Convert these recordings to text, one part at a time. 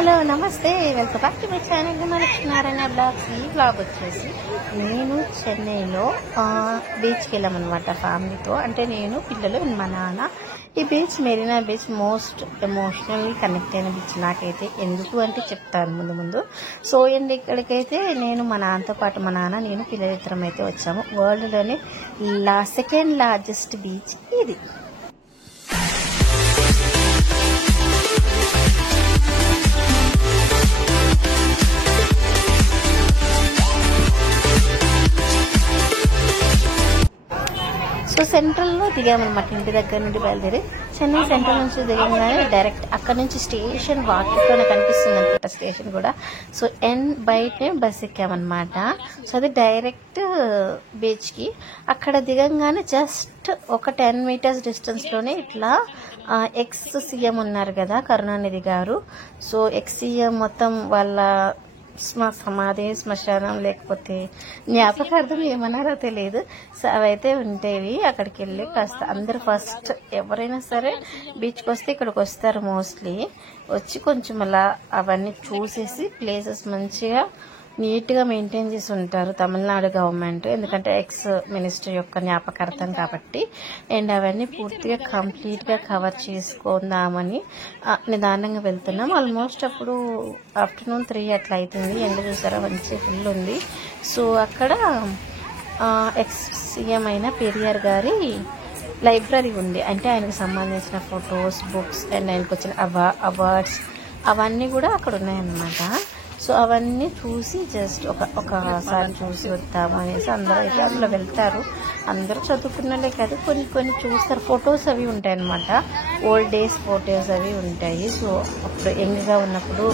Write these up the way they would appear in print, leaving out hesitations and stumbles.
Hello నమస్తే, welcome back to my channel Mahalakshminarayana blogs. ఈ blog వచ్చేసి నేను చెన్నైలో బీచ్కి వెళ్ళామన్నమాట ఫ్యామిలీతో. అంటే నేను, పిల్లలు, మా నాన్న. ఈ beach Marina beach most emotional connect అయిన బీచ్ నాకైతే. ఎందుకు అంటే చెప్తాను ముందు. సో ఇక్కడికైతే నేను మా నాన్నతో పాటు, మా నాన్న, నేను, పిల్లలిద్దరం అయితే వచ్చాము. వరల్డ్లోనే సెకండ్ లార్జెస్ట్ బీచ్ ఇది. సో సెంట్రల్లో దిగామన్నమాట. ఇంటి దగ్గర నుండి బయలుదేరి చెన్నై సెంట్రల్ నుంచి దిగగానే డైరెక్ట్ అక్కడ నుంచి స్టేషన్ వాకిట్లోనే కనిపిస్తుంది అనమాట స్టేషన్ కూడా. సో బయటే బస్ ఎక్కామన్నమాట. సో అది డైరెక్ట్ బీచ్కి. అక్కడ దిగంగానే జస్ట్ ఒక 10 మీటర్స్ డిస్టెన్స్లోనే ఇట్లా ఎక్స్ సీఎం ఉన్నారు కదా, కరుణానిధి గారు. సో ఎక్స్ సీఎం మొత్తం వాళ్ళ సమాధి, శ్మశానం, లేకపోతే జ్ఞాపకార్థం ఏమన్నారో తెలియదు. సో అవైతే ఉండేవి. అక్కడికి వెళ్ళి కాస్త అందరు ఫస్ట్ ఎవరైనా సరే బీచ్కి వస్తే ఇక్కడికి వస్తారు మోస్ట్లీ. వచ్చి కొంచెం అలా అవన్నీ చూసేసి ప్లేసెస్ మంచిగా నీట్గా మెయింటైన్ చేసి ఉంటారు తమిళనాడు గవర్నమెంట్. ఎందుకంటే ఎక్స్ మినిస్టర్ యొక్క జ్ఞాపకార్థం కాబట్టి. అండ్ అవన్నీ పూర్తిగా కంప్లీట్గా కవర్ చేసుకుందామని నిదానంగా వెళ్తున్నాం. ఆల్మోస్ట్ అప్పుడు ఆఫ్టర్నూన్ 3 అట్లా అవుతుంది. ఎండ చూసారా, మంచి ఫుల్ ఉంది. సో అక్కడ ఎక్స్ సీఎం అయిన పెరియార్ గారి లైబ్రరీ ఉంది. అంటే ఆయనకు సంబంధించిన ఫొటోస్, బుక్స్ అండ్ ఆయనకు వచ్చిన అవార్డ్స్ అవన్నీ కూడా అక్కడ ఉన్నాయన్నమాట. సో అవన్నీ చూసి జస్ట్ ఒకసారి చూసి వద్దాము అనేసి అందరూ అయితే అందులో వెళ్తారు. అందరూ చదువుకున్నలే కాదు, కొన్ని చూస్తారు. ఫొటోస్ అవి ఉంటాయి అన్నమాట. ఓల్డ్ డేస్ ఫొటోస్ అవి ఉంటాయి. సో అప్పుడు యంగ్గా ఉన్నప్పుడు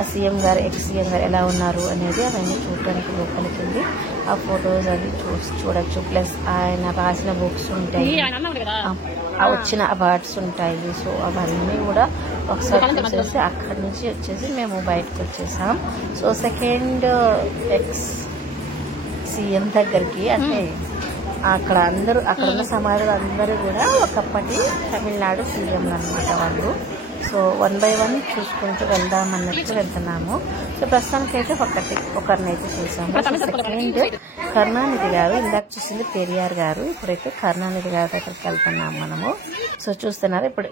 ఆ సీఎం గారు, ఎక్స్ సీఎం గారు ఎలా ఉన్నారు అనేది అవన్నీ చూడడానికి లోపలికి వెళ్ళి ఆ ఫొటోస్ అవి చూడొచ్చు. ప్లస్ ఆయన రాసిన బుక్స్ ఉంటాయి, వచ్చిన అవార్డ్స్ ఉంటాయి. సో అవన్నీ కూడా ఒకసారి చూసేసి అక్కడి నుంచి వచ్చేసి మేము బయటకు వచ్చేసాం. సో సెకండ్ ఎక్స్ సీఎం దగ్గరికి, అంటే అక్కడ ఉన్న సమాజంలో అందరూ కూడా ఒకప్పటి తమిళనాడు సీఎంలు అనమాట వాళ్ళు. సో 1 by 1 చూసుకుంటూ వెళ్దామన్నట్టు వెళ్తున్నాము. సో ప్రస్తుతానికైతే ఒకరినైతే చూసాము. సెకండ్ కరుణానిధి గారు, ఇందాక చూసింది పెరియార్ గారు, ఇప్పుడైతే కరుణానిధి గారి దగ్గరికి వెళ్తున్నాము మనము. సో చూస్తున్నారు, ఇప్పుడు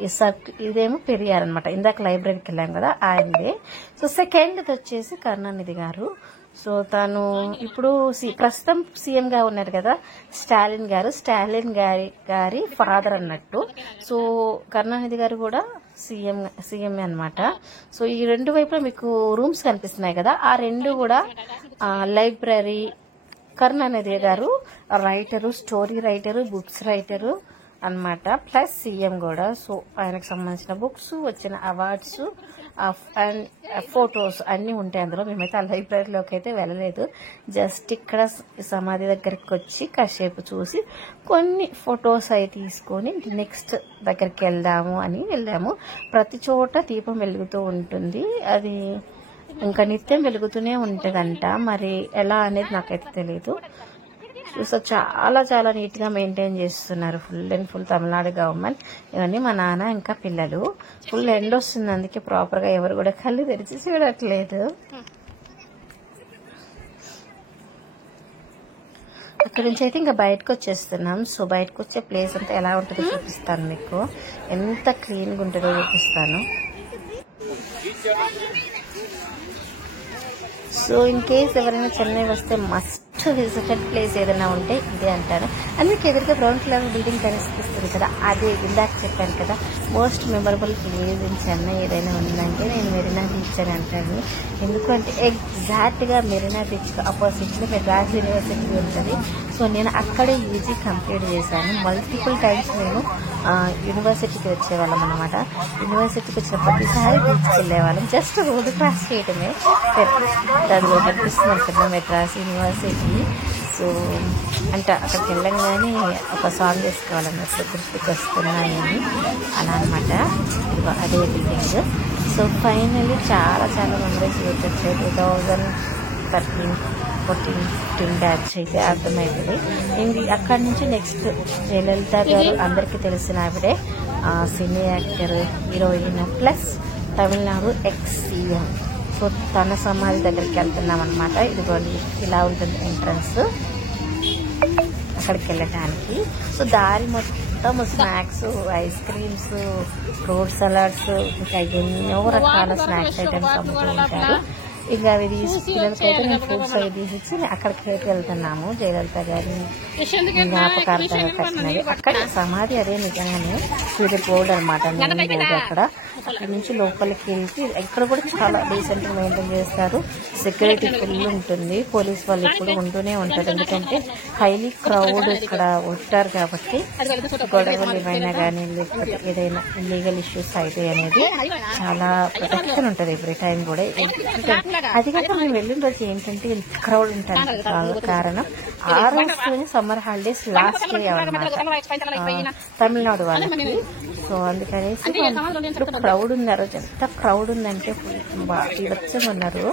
ఇదేమో పెరియార్ అనమాట. ఇందాక లైబ్రరీకి వెళ్ళాం కదా, ఆయనదే. సో సెకండ్ వచ్చేసి కరుణానిధి గారు. సో తను ఇప్పుడు ప్రస్తుతం సీఎం గా ఉన్నారు కదా, స్టాలిన్ గారి ఫాదర్ అన్నట్టు. సో కరుణానిధి గారు కూడా సీఎం అన్నమాట. సో ఈ రెండు వైపులా మీకు రూమ్స్ కనిపిస్తున్నాయి కదా, ఆ రెండు కూడా లైబ్రరీ. కరుణానిధి గారు writer, story writer, books writer అన్నమాట. ప్లస్ సీఎం కూడా. సో ఆయనకు సంబంధించిన బుక్స్, వచ్చిన అవార్డ్స్ అండ్ ఫొటోస్ అన్నీ ఉంటాయి అందులో. మేమైతే ఆ లైబ్రరీలోకి అయితే వెళ్ళలేదు. జస్ట్ ఇక్కడ సమాధి దగ్గరికి వచ్చి కాసేపు చూసి కొన్ని ఫొటోస్ అవి తీసుకొని నెక్స్ట్ దగ్గరికి వెళ్దాము అని వెళ్ళాము. ప్రతి చోట దీపం వెలుగుతూ ఉంటుంది. అది ఇంకా నిత్యం వెలుగుతూనే ఉంటుందంట. మరి ఎలా అనేది నాకైతే తెలియదు. సో చాలా నీట్గా మెయింటైన్ చేస్తున్నారు full and full Tamil Nadu government. ఇవన్నీ మా నాన్న ఇంకా పిల్లలు. ఫుల్ ఎండ్ వస్తుంది, అందుకే ప్రాపర్గా ఎవరు కూడా కళ్ళు తెరిచి చూడట్లేదు. అక్కడి నుంచి అయితే ఇంకా బయటకు వచ్చేస్తున్నాం. సో బయటకు వచ్చే ప్లేస్ అంతా ఎలా ఉంటుందో చూపిస్తాను మీకు. ఎంత క్లీన్గా ఉంటుందో చూపిస్తాను. సో ఇన్ కేస్ ఎవరైనా చెన్నై వస్తే మస్ట్ విజిటెడ్ ప్లేస్ ఏదైనా ఉంటే ఇదే అంటాను. అండ్ మీకు ఎదురుగా బ్రౌన్ కలర్ బిల్డింగ్ కనిపిస్తుంది కదా, అదే ఇందాక చెప్పాను కదా most memorable place in Chennai ఏదైనా ఉందంటే నేను మెరీనా బీచ్ అని అంటాను. ఎందుకంటే ఎగ్జాక్ట్గా మెరీనా బీచ్ ఆపోజిట్లో మెడ్రాస్ యూనివర్సిటీ ఉంటుంది. సో నేను అక్కడే యూజీ కంప్లీట్ చేశాను. మల్టిపుల్ టైమ్స్ మేము యూనివర్సిటీకి వచ్చేవాళ్ళం అనమాట. యూనివర్సిటీకి వచ్చిన ప్రతిసారి బీచ్కి వెళ్ళేవాళ్ళం. జస్ట్ రోడ్డు క్రాస్ చేయడమే. దానిలో కనిపిస్తున్నాం కదా మెడ్రాస్ యూనివర్సిటీ. సో అంటే అక్కడికి వెళ్ళంగానే ఒక సాంగ్ వేసుకోవాలన్నట్టు దృష్టికి వస్తున్నాయని అలా అనమాట. ఇదిగో అదే బిల్డింగ్. సో ఫైనల్లీ చాలా మెమరీస్ గుర్తొచ్చాయి. 2013, 14, 15 బ్యాచ్ అయితే అర్థమవుతుంది. అక్కడి నుంచి నెక్స్ట్ జయలలిత గారు అందరికీ తెలిసిన ఆవిడే, cine actor, heroine, plus Tamil Nadu ex CM. So తన సమాధి దగ్గరికి వెళ్తున్నాం అనమాట. ఇదిగోండి ఇలా ఉంటుంది ఎంట్రన్స్ అక్కడికి వెళ్ళటానికి. సో దారి మొత్తం snacks, ice creams, fruit salads, ఇంకా ఎన్నో రకాల స్నాక్స్ ఐటమ్స్ అమ్ముతూ ఉంటారు. ఇంకా అవి పిల్లలకైతే నేను ఫ్రూట్స్ అవి తీసిచ్చి అక్కడికి వెళ్తున్నాము. జయలలిత గారి జ్ఞాపకార్థంగా కట్టినవి. అక్కడ సమాధి అదే నిజంగానే ఇది బోర్డు అనమాట, మెయిన్ బోర్డు. అక్కడ నుంచి లోపలికి వెళ్తే ఇక్కడ కూడా చాలా డీసెంట్ గా మెయింటైన్ చేస్తారు. సెక్యూరిటీ ఫుల్ ఉంటుంది, పోలీస్ వాళ్ళు ఎప్పుడు ఉంటూనే ఉంటారు. ఎందుకంటే హైలీ క్రౌడ్ ఇక్కడ ఉంటారు కాబట్టి గొడవలు ఏమైనా కానీ లేకపోతే ఏదైనా ఇల్లీగల్ ఇష్యూస్ అయితే అనేది చాలా ప్రొటెక్షన్ ఉంటుంది ఎవ్రీ టైం కూడా. అది కాక మేము వెళ్ళిన రోజు ఏంటంటే క్రౌడ్ ఉంటుంది కారణం ఆ రోజు సమ్మర్ హాలిడేస్ లాస్ట్ డే అన్నమాట తమిళనాడు వాళ్ళకి. సో అందుకనేసి క్రౌడ్ ఉంది. ఆ రోజు ఎంత క్రౌడ్ ఉందంటే వచ్చి ఉన్నారు.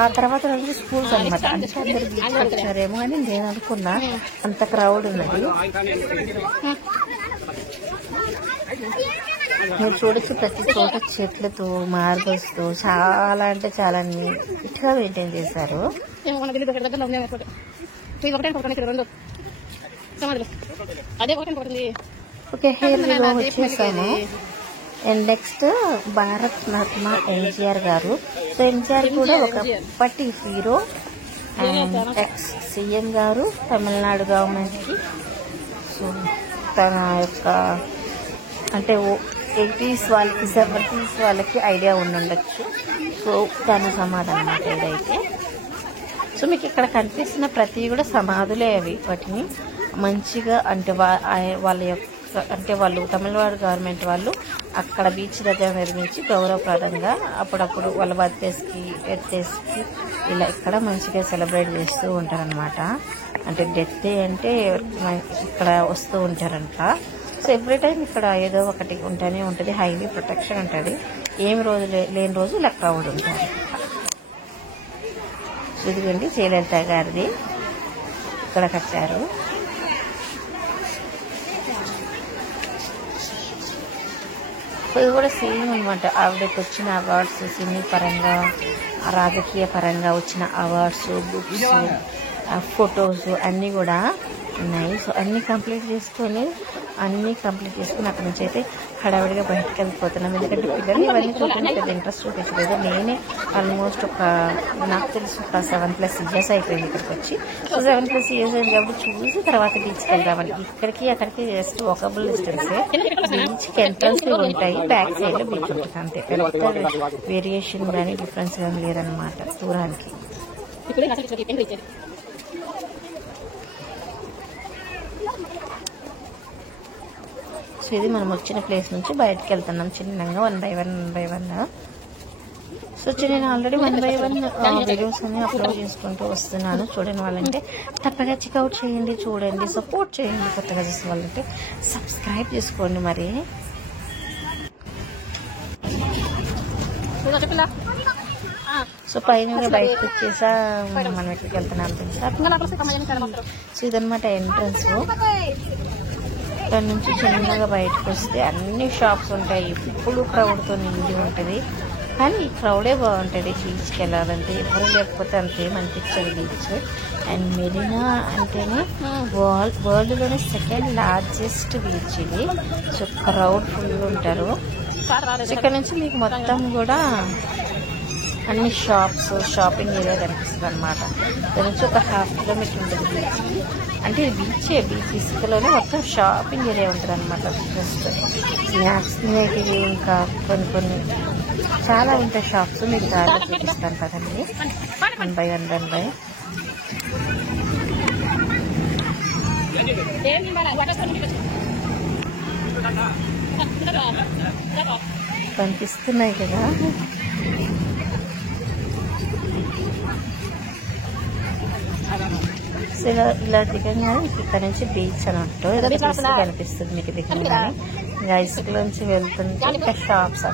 ఆ తర్వాత రోజు స్కూల్స్ అనమాట, అంటే అందరు బీచ్ వచ్చారేమో అని నేను అనుకున్నా, అంత క్రౌడ్ ఉన్నది. మీరు చూడొచ్చు ప్రతి చోట చెట్లతో, మార్బల్స్ తో చాలా అంటే చాలా నీట్ గా మెయింటైన్ చేశారు. ఓకే, హెయిర్ విలో వచ్చేసాము. అండ్ నెక్స్ట్ భారత్ రత్న ఎన్టీఆర్ గారు. సో ఎన్టీఆర్ కూడా ఒకప్పటి హీరో అండ్ ఎక్స్ సీఎం గారు తమిళనాడు గవర్నమెంట్ కి. సో తన యొక్క అంటే 80s వాళ్ళకి 70s వాళ్ళకి ఐడియా ఉండొచ్చు. సో తన సమాధి అన్నమాట ఏదైతే. సో మీకు ఇక్కడ కనిపిస్తున్న ప్రతి కూడా సమాధులే అవి. వాటిని మంచిగా అంటే వాళ్ళ యొక్క అంటే వాళ్ళు తమిళనాడు గవర్నమెంట్ వాళ్ళు అక్కడ బీచ్ దగ్గర నిర్మించి గౌరవప్రదంగా అప్పుడప్పుడు వాళ్ళ బర్త్డేస్కి, ఎర్త్డేస్కి ఇలా ఇక్కడ మంచిగా సెలబ్రేట్ చేస్తూ ఉంటారనమాట. అంటే డెత్ డే అంటే ఇక్కడ వస్తూ ఉంటారంట. సో ఎవ్రీ టైం ఇక్కడ ఏదో ఒకటి ఉంటూనే ఉంటుంది, హైలీ ప్రొటెక్షన్ ఉంటుంది. ఏమి రోజు లేని రోజు ఇలా క్రౌడ్ ఉంటుంది. ఇదిగోండి జయలలిత గారిది ఇక్కడ కట్టారు. ఇది కూడా సేమ్ అనమాట. ఆవిడకి వచ్చిన అవార్డ్స్, సినీ పరంగా, రాజకీయ పరంగా వచ్చిన అవార్డ్స్, బుక్స్, ఫొటోస్ అన్నీ కూడా ఉన్నాయి. సో అన్నీ కంప్లీట్ చేసుకొని అక్కడి నుంచి అయితే హడావిడిగా బయటకు వెళ్ళిపోతున్నాం. ఎందుకంటే పిల్లలు ఇవన్నీ చూడడానికి పెద్ద ఇంట్రెస్ట్ చూపించలేదు. నేనే ఆల్మోస్ట్ నాకు తెలిసి ఒక 7+ years అయిపోయింది ఇక్కడికి వచ్చి. సో 7+ years అయింది కాబట్టి చూసి తర్వాత బీచ్కి వెళ్దామని. ఇక్కడికి అక్కడికి జస్ట్ వాకబుల్ డిస్టెన్సే. బీచ్కి ఎంట్రన్స్ ఉంటాయి, బ్యాక్ సైడ్ లో బీచ్ ఉంటుంది, అంతే. పెద్ద వేరియేషన్ కానీ డిఫరెన్స్ కానీ లేదనమాట దూరానికి. సో ఇది మనం వచ్చిన ప్లేస్ నుంచి బయటకు వెళ్తున్నాం చిన్నగా, 1 by 1. సో నేను ఆల్రెడీ 1 by 1 వీడియోస్ అన్ని అప్లోడ్ చేసుకుంటూ వస్తున్నాను. చూడని వాళ్ళంటే తప్పగా చెక్అవుట్ చేయండి, చూడండి, సపోర్ట్ చేయండి. కొత్తగా చేసే వాళ్ళంటే సబ్స్క్రైబ్ చేసుకోండి. మరి సో పైన బయటకు వచ్చేసా మనం ఎక్కడికి వెళ్తున్నాం తెలుసా. సో ఇదనమాట ఎంట్రన్స్. ఇక్కడ నుంచి చిన్నగా బయటకు వస్తే అన్ని షాప్స్ ఉంటాయి. ఎప్పుడు క్రౌడ్తో నిండి ఉంటుంది. కానీ ఈ క్రౌడే బాగుంటుంది బీచ్కి వెళ్ళాలంటే. ఎవరు లేకపోతే అంతేం అనిపించదు బీచ్. అండ్ మెరీనా అంటేనే వరల్డ్లోనే 2nd largest బీచ్ ఇది. సో క్రౌడ్ ఫుల్ ఉంటారు. ఇక్కడ నుంచి మీకు మొత్తం కూడా అన్ని షాప్స్, షాపింగ్ ఏరియా కనిపిస్తుంది అనమాట. దాని నుంచి ఒక 1/2 kilometer ఉంటుంది బీచ్. అంటే బీచ్ ఇసుకలోనే మొత్తం షాపింగ్ ఏరియా ఉంటుంది అనమాట. జస్ట్ స్నాక్స్ తినేటివి ఇంకా కొన్ని చాలా ఉంటాయి షాప్స్. మీకు దారిలో చూపిస్తాను కదండి. 1 by 1 కనిపిస్తున్నాయి కదా. సో ఇలా దిగంగానే ఇక్కడ నుంచి బీచ్ అన్నట్టు కనిపిస్తుంది మీకు దిగంగానే. ఇంకా ఇసుకలోంచి వెళ్తుంటే ఇంకా షాప్స్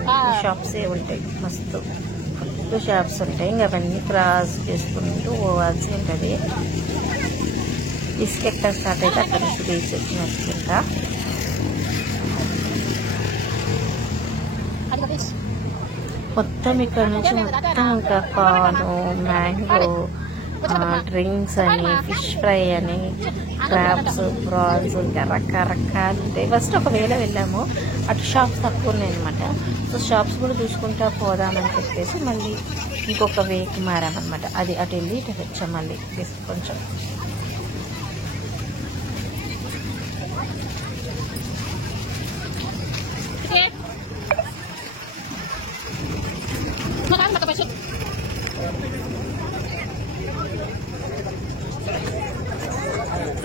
షాప్సే ఉంటాయి, మస్తు షాప్స్ ఉంటాయి. ఇంకా అవన్నీ క్రాస్ చేసుకుంటూ పోవాల్సి ఉంటుంది. ఇసుక ఎక్కడ స్టార్ట్ అయితే అక్కడ నుంచి బీచ్ వచ్చినట్టుగా. మొత్తం ఇక్కడ నుంచి మొత్తం ఇంకా కార్న్, మ్యాంగో, డ్రింక్స్ అని, ఫిష్ ఫ్రై అని, క్రాబ్స్, ప్రాన్స్, ఇంకా రకరకాలు ఉంటాయి. ఫస్ట్ ఒకవేళ వెళ్ళాము, అటు షాప్స్ తక్కువ ఉన్నాయి అనమాట. సో షాప్స్ కూడా చూసుకుంటా పోదామని చెప్పేసి మళ్ళీ ఇంకొక వేకి మారామన్నమాట. అది అటు వెళ్ళి ఇటు వచ్చాం మళ్ళీ కొంచెం.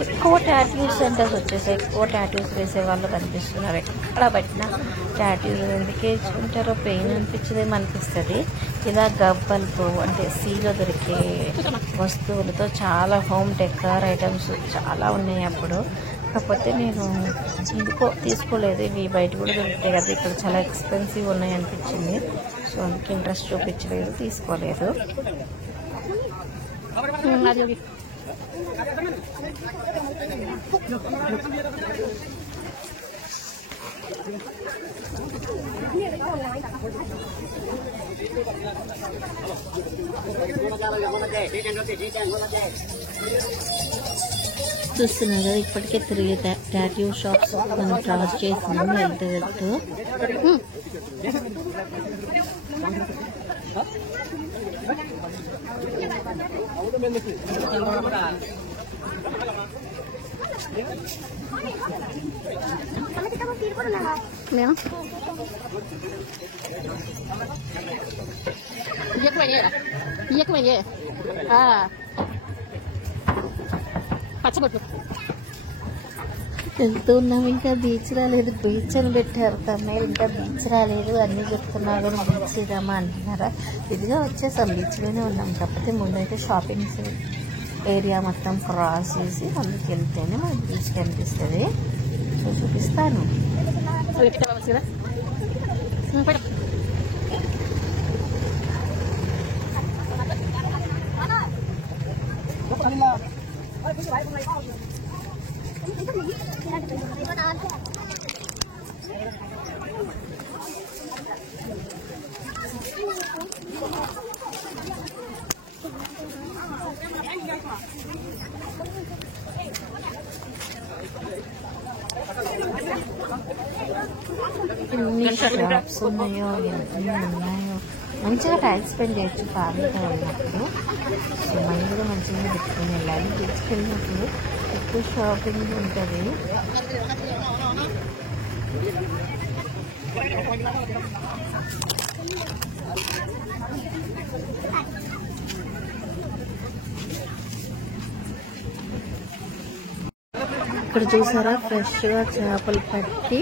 ఎక్కువ టాటూ సెంటర్స్ వచ్చేసాయి. ఎక్కువ టాటూస్ వేసే వాళ్ళు కనిపిస్తున్నారు. ఎక్కడ పట్టినా టాటూస్ ఎందుకే ఉంటారో, పెయిన్ అనిపించదేమో అనిపిస్తుంది. ఇలా గవ్వలతో అంటే సీలో దొరికే వస్తువులతో చాలా హోమ్ డెకార్ ఐటమ్స్ చాలా ఉన్నాయి అప్పుడు. కాకపోతే నేను ఎందుకో తీసుకోలేదు. ఇవి బయట కూడా దొరుకుతాయి కదా, ఇక్కడ చాలా ఎక్స్పెన్సివ్ ఉన్నాయి అనిపించింది. సో అందుకే ఇంట్రెస్ట్ చూపించలేదు, తీసుకోలేదు. చూస్తున్నారు కదా, ఇప్పటికే తిరిగే టాటూ షాప్స్ మనం క్రాస్ చేసినాము వెళ్తూ. వెళ్తూ ఉన్నాం. ఇంకా బీచ్ రాలేదు, బీచ్ అని పెట్టారు తమ్ముడు. ఇంకా బీచ్ రాలేదు అన్నీ చెప్తున్నారు, కానీ బీచ్ ఇద్దామా అంటున్నారా. ఇదిగా వచ్చేసాం, బీచ్లోనే ఉన్నాం. కాకపోతే ముందైతే షాపింగ్స్ ఏరియా మొత్తం క్రాస్ చేసి అందుకు వెళ్తేనే మనకి బీచ్ కనిపిస్తుంది. సో చూపిస్తాను. ఎన్ని షాప్స్ ఉన్నాయో, ఎన్ని ఉన్నాయో. మంచిగా టైం స్పెండ్ చేయొచ్చు ఫ్యామిలీతో వెళ్ళినప్పుడు. సో మనం కూడా మంచిగా పెట్టుకుని వెళ్ళాలి. బీచ్కి వెళ్ళినప్పుడు ఎక్కువ షాపింగ్ ఉంటుంది. ఇక్కడ చూసారా, ఫ్రెష్గా చేపలు పట్టి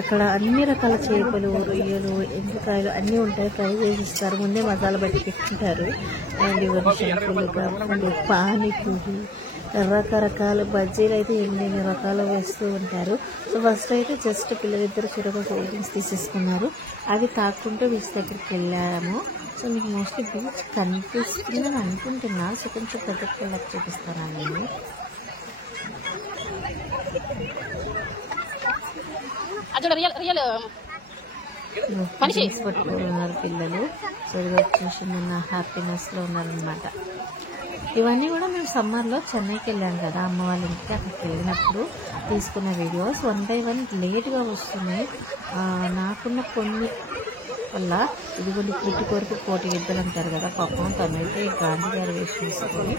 అక్కడ అన్ని రకాల చేపలు, రొయ్యలు, ఎండుకాయలు అన్నీ ఉంటాయి. ఫ్రై చేసి ఇస్తారు, ముందే మసాలా బట్టి పెట్టుకుంటారు. అండ్ ఇవన్నీ శంకులు, గప్పులు, పానీపూరి, రకరకాల బజ్జీలు అయితే ఎన్ని రకాలు వేస్తూ ఉంటారు. సో ఫస్ట్ అయితే జస్ట్ పిల్లలిద్దరు చూడగా కూల్ డ్రింక్స్ తీసేసుకున్నారు. అవి తాకుంటూ బీచ్ దగ్గరికి వెళ్ళాము. సో మీకు మోస్ట్లీ బీచ్ కనిపిస్తుందని అనుకుంటున్నా. సో కొంచెం దగ్గరికి వెళ్ళక చూపిస్తాను నేను. పట్టుకున్నారు పిల్లలు. సో ఇది వచ్చేసి నిన్న హ్యాపీనెస్ లో ఉన్నారనమాట. ఇవన్నీ కూడా మేము సమ్మర్లో చెన్నైకి వెళ్ళాం కదా అమ్మ వాళ్ళ ఇంటికి. అక్కడికి వెళ్ళినప్పుడు తీసుకున్న వీడియోస్ 1 by 1 లేట్గా వస్తున్నాయి. నాకున్న కొన్ని వల్ల ఇదిగోండి పుట్టి కొరకు కోటి గిద్దలు అంటారు కదా, పాపం తనైతే గాంధీ గారి వేసి తీసుకొని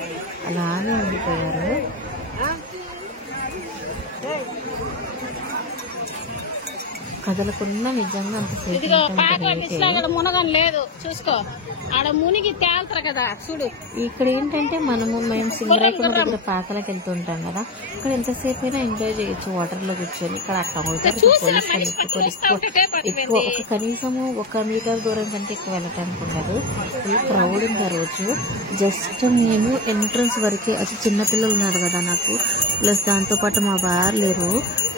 అలానే ఉండిపోయారు. కదలకుండా నిజంగా అంత మునగం లేదు. చూసుకో ఆడ మునిగి తేల్తారు కదా చూడు. ఇక్కడ ఏంటంటే మేము సింగరాయకుండా దగ్గర పాకలకు వెళ్తుంటాం కదా, ఇక్కడ ఎంతసేపు అయినా ఎంజాయ్ చేయొచ్చు వాటర్ లో కూర్చొని. ఇక్కడ అట్లా ఎక్కువ ఒక కనీసము 1 మీటర్ దూరం కంటే ఎక్కువ వెళ్ళటానికి ఉండదు. ఫుల్ క్రౌడ్ ఉంది ఆ రోజు. జస్ట్ నేను ఎంట్రన్స్ వరకే, అసలు చిన్నపిల్లలు ఉన్నారు కదా నాకు, ప్లస్ దాంతో పాటు మా వారు లేరు.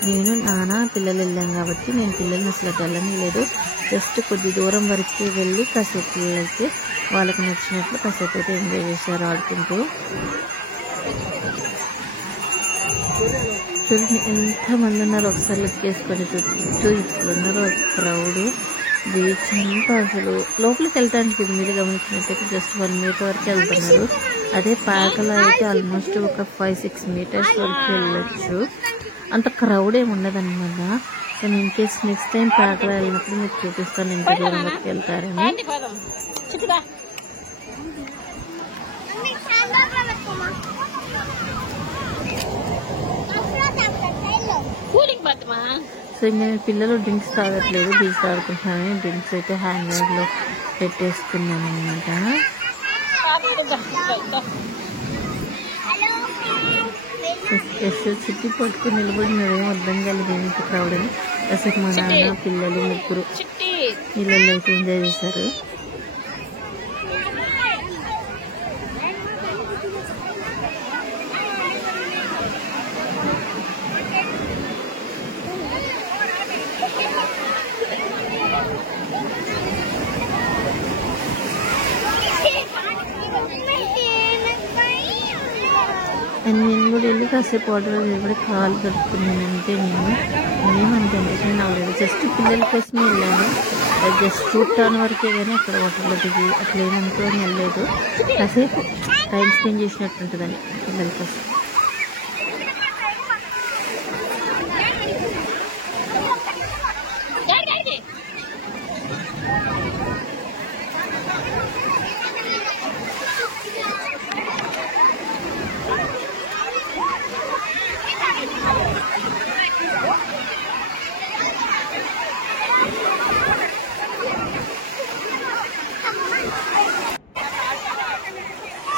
నేను నాన్న పిల్లలు వెళ్ళాం కాబట్టి నేను పిల్లల్ని అసలు వెళ్ళని లేదు. జస్ట్ కొద్ది దూరం వరకు వెళ్ళి కాసేపు పిల్లలకి వాళ్ళకి నచ్చినట్లు కాసేపు అయితే ఎంజాయ్ చేశారు ఆడుకుంటూ. చూడండి ఎంతమంది ఉన్నారు, ఒకసారి లుక్ చేసుకొని చుట్టూ ఇట్లున్నారు క్రౌడ్. బీచ్ అంతా అసలు లోపలికి వెళ్ళడానికి ఇది మీరు గమనించినట్టయితే జస్ట్ 1 మీటర్ వరకు వెళ్తున్నారు. అదే పాకలో అయితే ఆల్మోస్ట్ ఒక 5-6 మీటర్స్ వరకు వెళ్ళొచ్చు. అంత క్రౌడ్ ఏమి ఉండదన్నమాట. కానీ ఇన్ కేస్ నెక్స్ట్ టైం పాకలో వెళ్ళినప్పుడు మీకు చూపిస్తాను ఎంత దూరం వరకు వెళ్తారని. సో ఇంకా పిల్లలు డ్రింక్స్ తాగట్లేదు, బీచ్ తాగుతున్నాను. డ్రింక్స్ అయితే హ్యాండ్ బ్యాగ్లో పెట్టేసుకున్నాను అనమాట. చుట్టి పట్టుకుని నిలబడినారు, ఏం అర్థం కాలేదు ఏంటి క్రౌడ్ అని. కాసేపు మా నాన్న పిల్లలు ముగ్గురు నీళ్ళల్లో అయితే ఎంజాయ్ చేశారు. అండ్ నేను కూడా వెళ్ళి కాసేపు వాటర్ నిలబడి కాలు కడుక్కున్నాను. అంటే నేనేమంత ఎంటర్టైన్ అవ్వలేదు, జస్ట్ పిల్లల కోసమే వెళ్ళాను. జస్ట్ చూడటానికి వరకే కానీ అక్కడ వాటర్లో దిగి అట్లా ఏమనుకోని వెళ్ళలేదు. కాసేపు టైం స్పెండ్ చేసినట్టుంటుందని పిల్లల కోసం.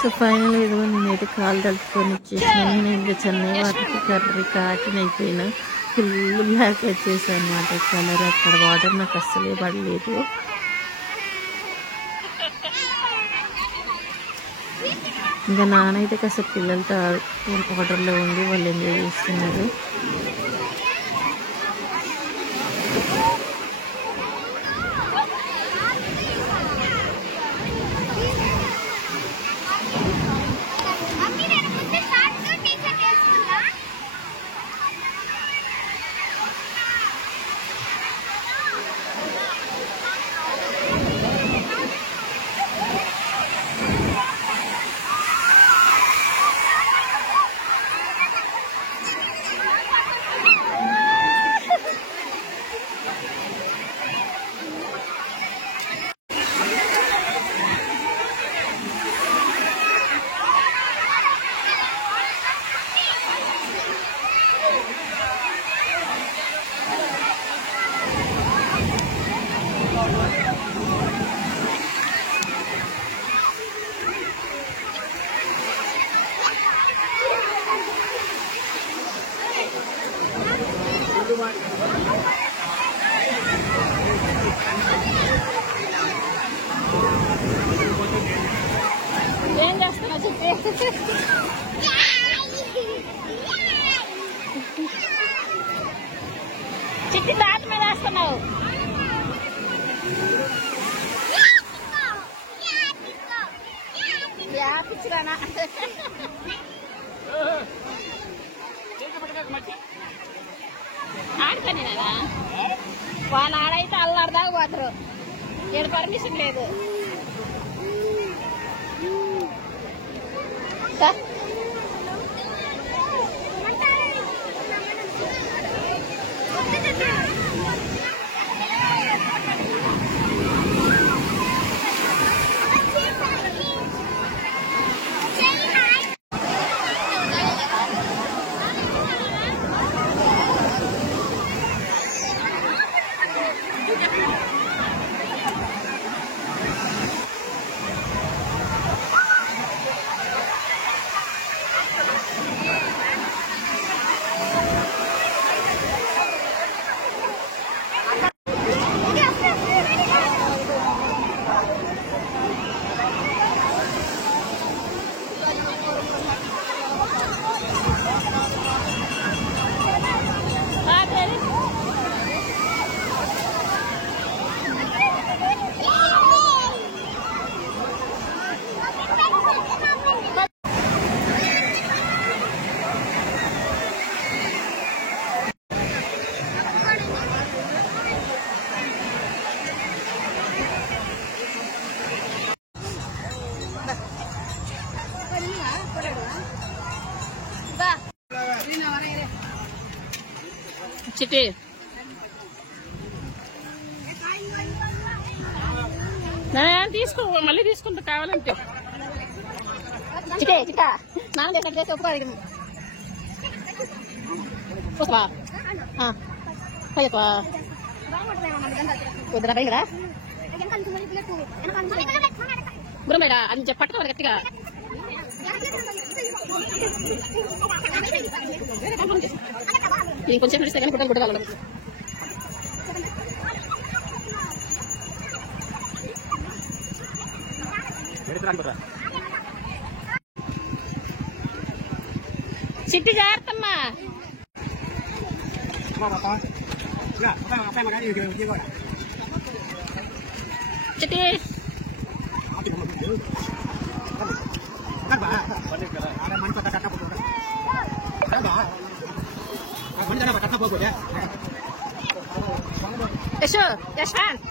సో ఫైనల్ ఏదో నేనైతే కాలు తలుపుకొని ఇచ్చేసాను. నేను ఇంకా చెన్నై వాటర్కి కర్రీ కాటన్ అయిపోయినా ఫుల్ బ్లాక్ వచ్చేసాను అన్నమాట కలర్. అక్కడ వాటర్ నాకు అస్సలే పడలేదు. ఇంకా నానైతే కాసేపు పిల్లలతో వాటర్లో ఉండి వాళ్ళు ఎంజాయ్ చేస్తున్నారు. ఏం చేస్తున్నా చెప్పి చిట్టి దాటి మీద వేస్తున్నావు. పిచ్చిరానా ఆడుకొని నానా వాళ్ళ ఆడైతే అల్లాడదాకా పోతారు. ఏడు పర్మిషన్ లేదు. చిట్టి తీసుకో, మళ్ళీ తీసుకుంటా కావాలంటే. చిటే చిట్టా స్నానం చేసినట్టు ఒప్పుకోవాలి. కుదరా బురమేడా అని పట్టుకోవాలి గట్టిగా. ఇది కొంచెం పిలిస్తే కానీ గుడ్డలు గుడ్డలు చిట్టి జాగ్రత్తమ్మా. చిట్టి యశో యశాంత్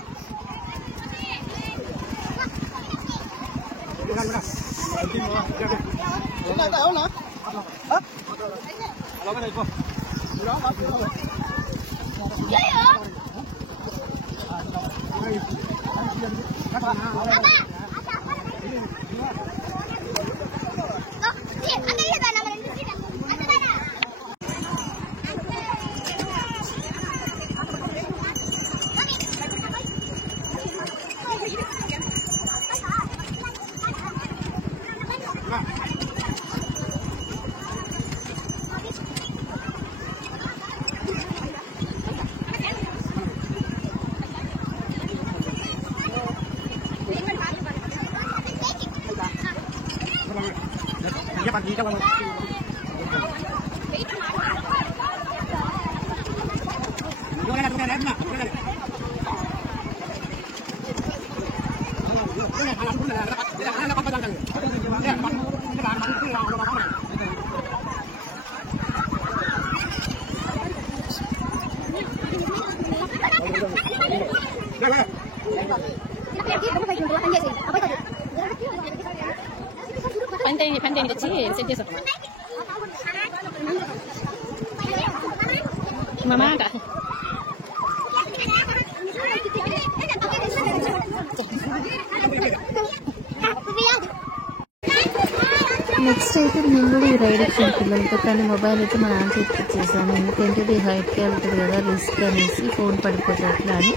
పంటే వచ్చి సెట్ చేసాం మా మాట. నెక్స్ట్ అయితే నేను కూడా ఈ రైడ్ వచ్చాను పిల్లలతో, కానీ మొబైల్ అయితే మా నాన్న చేతికి ఇచ్చేసాను. ఎందుకంటే ఇది హైట్కి వెళ్తుంది కదా, రిస్క్ అనేసి ఫోన్ పడిపోతుంది అని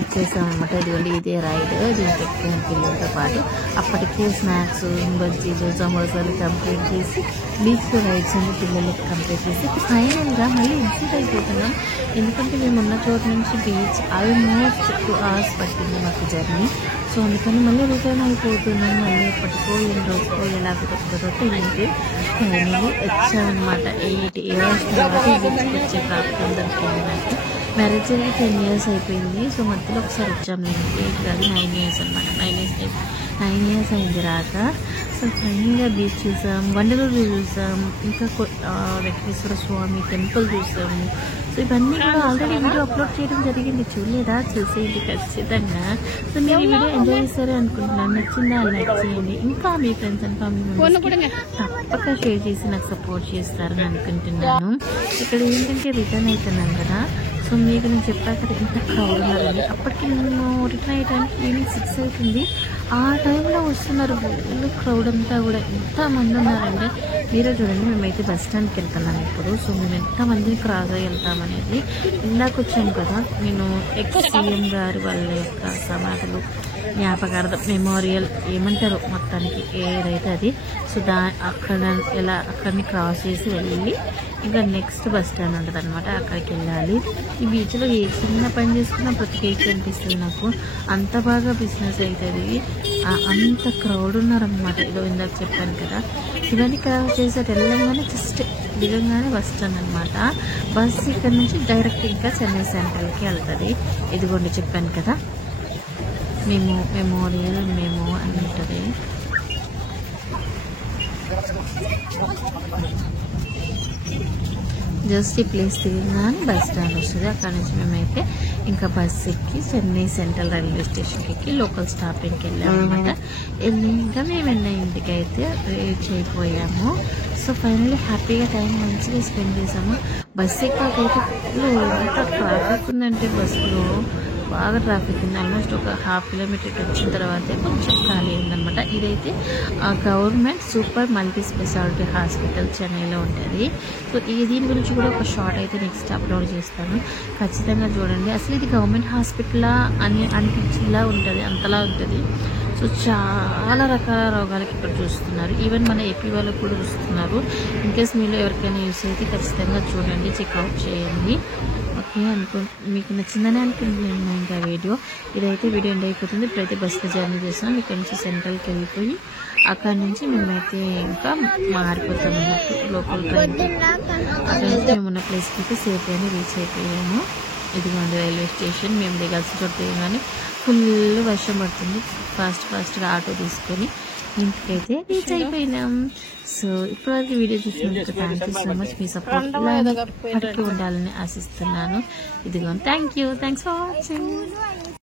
ఇచ్చేసాం అనమాట. ఇదిగోండి ఇదే రైడ్, దీనికి ఎక్కాను పిల్లలతో పాటు. అప్పటికే స్నాక్స్, బజ్జీలు, సమోసాలు కంప్లీట్ చేసి బీచ్లో రైడ్స్ అన్ని పిల్లలకి కంప్లీట్ చేసి ఫైనల్గా మళ్ళీ ఎగ్జిట్ అయిపోతున్నాం. ఎందుకంటే మేము ఉన్న చోటు నుంచి బీచ్ ఆల్మోస్ట్ 2 hours పట్టింది మాకు జర్నీ. సో అందుకని మళ్ళీ రిటర్న్ అయిపోతున్నాం. మళ్ళీ ఎప్పటికో ఎన్ని రోజుకో ఎలా కుదురుతుందో తెలియదు. ఫైనల్లీ వచ్చామన్నమాట. 8 years తర్వాత బీచ్కి వచ్చే ప్రాప్తం దొరికింది నాకు. మ్యారేజ్ జరిగి 10 years అయిపోయింది. సో మధ్యలో ఒకసారి వచ్చాము నేను, 8 కాదు 9 years అనమాట. 9 years అయింది రాక. సో ఫైనల్గా బీచ్ చూసాం, వండలూరు చూసాం, ఇంకా వెంకటేశ్వర స్వామి టెంపుల్ చూసాము. సో ఇవన్నీ కూడా ఆల్రెడీ వీడియో అప్లోడ్ చేయడం జరిగింది, చూడలేదా? చూసేయండి ఖచ్చితంగా. సో మీరు ఈ వీడియో ఎంజాయ్ చేస్తారని అనుకుంటున్నాను. నచ్చిందా? నచ్చేయండి. ఇంకా మీ ఫ్రెండ్స్ అండ్ ఫ్యామిలీ తప్పక షేర్ చేసి నాకు సపోర్ట్ చేస్తారని అనుకుంటున్నాను. ఇక్కడ ఏంటంటే రిటర్న్ అవుతున్నాను కదా, సో మీకు నేను చెప్పాను కదా ఇంత క్రౌడ్ ఉన్నారండి. అప్పటికి నేను రిటర్న్ అయ్యడానికి ఈవినింగ్ 6 అవుతుంది. ఆ టైంలో వస్తున్నారు ఫుల్ క్రౌడ్ అంతా కూడా. ఎంతమంది ఉన్నారంటే మీరే చూడండి. మేమైతే బస్ స్టాండ్కి వెళ్తున్నాం ఇప్పుడు. సో మేము ఎంతమందిని క్రాస్ అయ్యి వెళ్తామనేది ఇందాక వచ్చాము కదా, నేను ex-CM గారు వాళ్ళ యొక్క సమాధులు జ్ఞాపకార్థం మెమోరియల్ ఏమంటారు మొత్తానికి ఏదైతే అది. సో అక్కడిని క్రాస్ చేసి వెళ్ళి ఇంకా నెక్స్ట్ బస్ స్టాండ్ ఉంటుంది అనమాట, అక్కడికి వెళ్ళాలి. ఈ బీచ్లో ఏ చిన్న పని చేసుకున్నా ప్రత్యేక అనిపిస్తుంది నాకు. అంత బాగా బిజినెస్ అవుతుంది, అంత క్రౌడ్ ఉన్నారనమాట. ఇదో ఇందాక చెప్పాను కదా, ఇవన్నీ క్రాస్ చేసేట వెళ్ళంగానే జస్ట్ దిగంగానే బస్ స్టాండ్ అనమాట. బస్ ఇక్కడ నుంచి డైరెక్ట్ ఇంకా చెన్నై సెంట్రల్కి వెళ్తుంది. ఇదిగోండి చెప్పాను కదా మెమోరియల్ అని ఉంటుంది. జస్ట్ ఈ ప్లేస్ తిరిగినాని బస్ స్టాండ్ వస్తుంది. అక్కడ నుంచి మేమైతే ఇంకా బస్ ఎక్కి చెన్నై సెంట్రల్ రైల్వే స్టేషన్కి ఎక్కి లోకల్ స్టాపింగ్కి వెళ్ళాము అనమాట. వెళ్ళి ఇంకా మేము వెళ్ళిన ఇంటికి అయితే రీచ్ అయిపోయాము. సో ఫైనల్లీ హ్యాపీగా టైం మంచిగా స్పెండ్ చేసాము. బస్ ఎక్కాకైతే ఎంత ట్రాఫిక్ ఉందంటే బస్సులో బాగా ట్రాఫిక్ ఉంది. ఆల్మోస్ట్ ఒక ½ కిలోమీటర్ వచ్చిన తర్వాత కొంచెం ఖాళీ ఉందనమాట. ఇదైతే government super multi speciality hospital చెన్నైలో ఉంటుంది. సో దీని గురించి కూడా ఒక షార్ట్ అయితే నెక్స్ట్ అప్లోడ్ చేస్తాను, ఖచ్చితంగా చూడండి. అసలు ఇది గవర్నమెంట్ హాస్పిటలా అని అనిపించేలా ఉంటుంది, అంతలా ఉంటుంది. సో చాలా రకాల రోగాలకి ఇక్కడ చూస్తున్నారు. ఈవెన్ మన ఏపీ వాళ్ళకు కూడా చూస్తున్నారు. ఇన్కేస్ మీలో ఎవరికైనా యూస్ అయితే ఖచ్చితంగా చూడండి, చెక్అవుట్ చేయండి. ఓకే మీకు నచ్చిందని అనుకుంటున్నాను ఇంకా వీడియో. ఇదైతే వీడియో ఎండ్ అయిపోతుంది. ఇప్పుడైతే బస్సులో జర్నీ చేస్తున్నాం. ఇక్కడ నుంచి సెంట్రల్కి వెళ్ళిపోయి అక్కడ నుంచి మేమైతే ఇంకా మారిపోతాం అన్నట్టు లోకల్ ట్రైన్కి. అక్కడ నుంచి మేము ఉన్న ప్లేస్కి అయితే సేఫ్గానే రీచ్ అయిపోయాము. ఇదిగోండి రైల్వే స్టేషన్. మేము దిగాల్సిన చోట దిగగానే ఫుల్ వర్షం పడుతుంది. ఫాస్ట్గా ఆటో తీసుకొని ఇంటికైతే రీచ్ అయిపోయినాం. సో ఇప్పటివరకు వీడియో చూసినందుకు thank you so much. Me support ఇప్పటికీ ఉండాలని ఆశిస్తున్నాను. ఇదిగో థ్యాంక్స్ ఫర్ వాచింగ్.